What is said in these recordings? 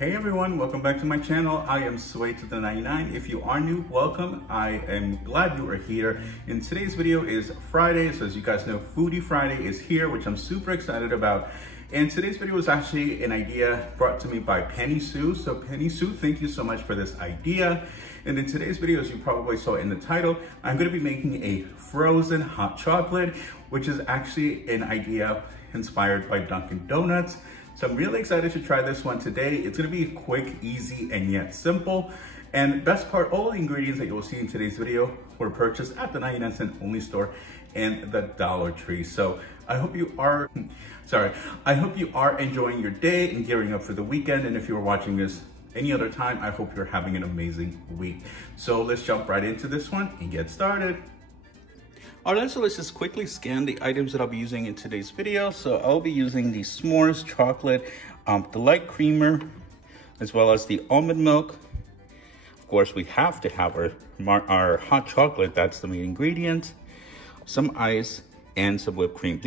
Hey everyone, welcome back to my channel. I am Sway to the 99. If you are new, welcome. I am glad you are here. And today's video is Friday, so as you guys know, Foodie Friday is here, which I'm super excited about. And today's video is actually an idea brought to me by Penny Sue. So Penny Sue, thank you so much for this idea. And in today's video, as you probably saw in the title, I'm gonna be making a frozen hot chocolate, which is actually an idea inspired by Dunkin Donuts. So I'm really excited to try this one today. It's gonna be quick, easy, and yet simple. And best part, all the ingredients that you will see in today's video were purchased at the 99-cent only store and the Dollar Tree. So I hope you are, enjoying your day and gearing up for the weekend. And if you are watching this any other time, I hope you're having an amazing week. So let's jump right into this one and get started. All right, so let's just quickly scan the items that I'll be using in today's video. So I'll be using the s'mores chocolate, the light creamer, as well as the almond milk. Of course, we have to have our hot chocolate. That's the main ingredient. Some ice and some whipped cream.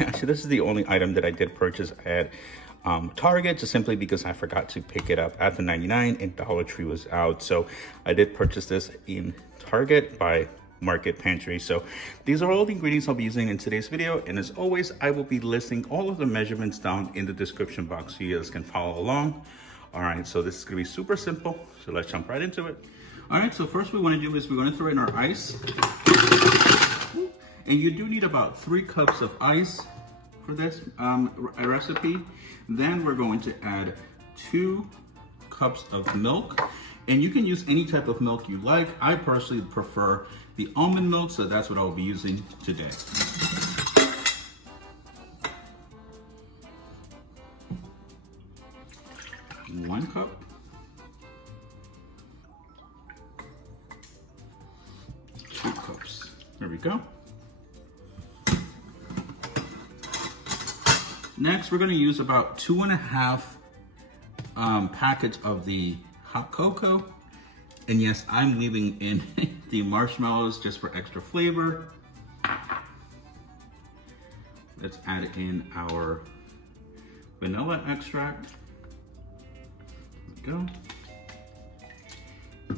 Actually, this is the only item that I did purchase at Target, just simply because I forgot to pick it up at the 99 and Dollar Tree was out. So I did purchase this in Target by Market Pantry. So these are all the ingredients I'll be using in today's video, and as always, I will be listing all of the measurements down in the description box so you guys can follow along. All right, so this is gonna be super simple, so let's jump right into it. All right, so first we want to do is we're going to throw in our ice, and you do need about 3 cups of ice for this recipe. Then we're going to add 2 cups of milk, and you can use any type of milk you like. I personally prefer the almond milk, so that's what I'll be using today. One cup. 2 cups. There we go. Next, we're gonna use about 2.5 packets of the hot cocoa. And yes, I'm leaving in the marshmallows just for extra flavor. Let's add in our vanilla extract. There we go.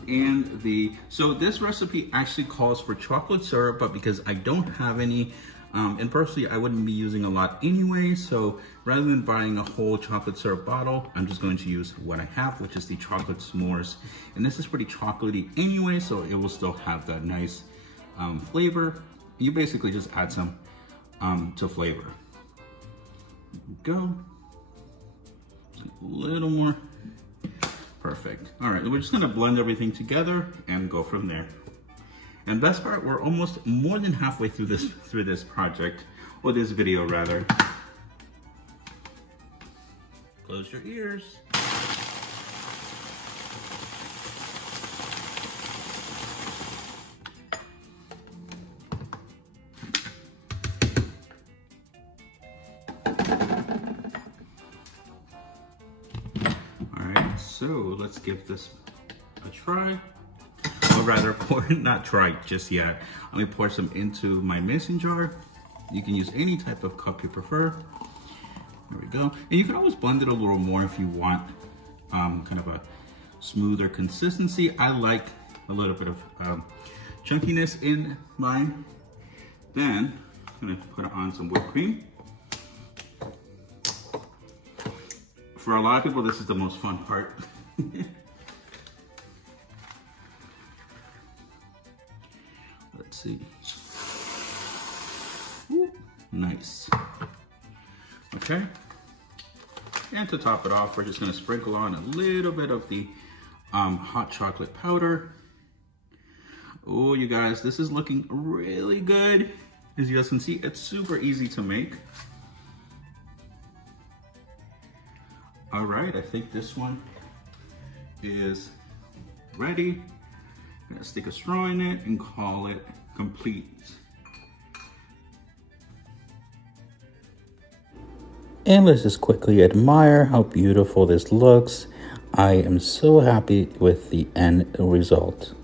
And so this recipe actually calls for chocolate syrup, but because I don't have any, and personally, I wouldn't be using a lot anyway, so rather than buying a whole chocolate syrup bottle, I'm just going to use what I have, which is the chocolate s'mores. And this is pretty chocolatey anyway, so it will still have that nice flavor. You basically just add some to flavor. There we go. A little more. Perfect. All right, we're just gonna blend everything together and go from there. And best part, we're almost more than halfway through this project, or this video rather. Close your ears. All right, so let's give this a try. Or rather, not try just yet. Let me pour some into my mason jar. You can use any type of cup you prefer. There we go. And you can always blend it a little more if you want kind of a smoother consistency. I like a little bit of chunkiness in mine. Then I'm gonna put on some whipped cream. For a lot of people, this is the most fun part. Let's see. Ooh, nice. Okay. And to top it off, we're just gonna sprinkle on a little bit of the hot chocolate powder. Oh, you guys, this is looking really good. As you guys can see, it's super easy to make. All right, I think this one is ready. I'm gonna stick a straw in it and call it complete. And let's just quickly admire how beautiful this looks. I am so happy with the end result.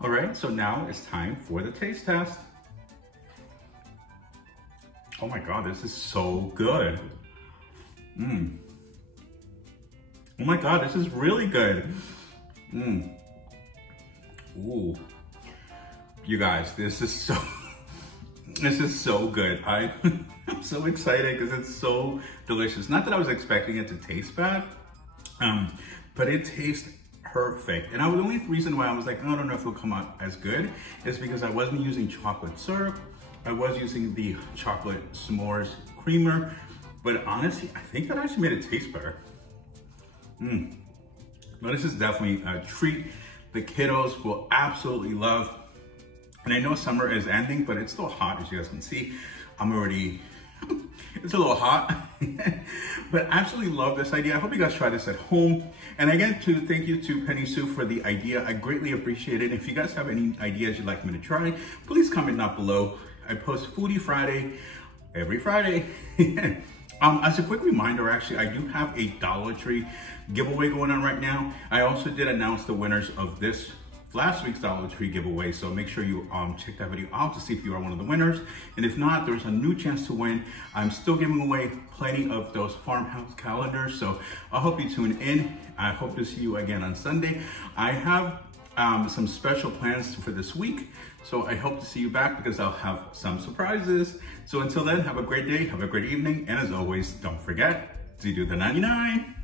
All right, so now it's time for the taste test. Oh my God, this is so good. Oh my God, this is really good. Ooh. You guys, this is so good. I'm so excited because it's so delicious. Not that I was expecting it to taste bad, but it tastes perfect. And the only reason why I was like, oh, I don't know if it'll come out as good is because I wasn't using chocolate syrup. I was using the chocolate s'mores creamer, but honestly, I think that actually made it taste better. But this is definitely a treat the kiddos will absolutely love. And I know summer is ending, but it's still hot, as you guys can see. I'm already, it's a little hot, but I absolutely love this idea. I hope you guys try this at home. And again, thank you to Penny Sue for the idea. I greatly appreciate it. If you guys have any ideas you'd like me to try, please comment down below. I post Foodie Friday every Friday. As a quick reminder, actually, I do have a Dollar Tree giveaway going on right now. I also did announce the winners of this last week's Dollar Tree giveaway, so make sure you check that video out to see if you are one of the winners. And if not, there's a new chance to win. I'm still giving away plenty of those farmhouse calendars, so I hope you tune in. I hope to see you again on Sunday. I have some special plans for this week, so I hope to see you back because I'll have some surprises. So until then, have a great day, have a great evening, and as always, don't forget to do the 99.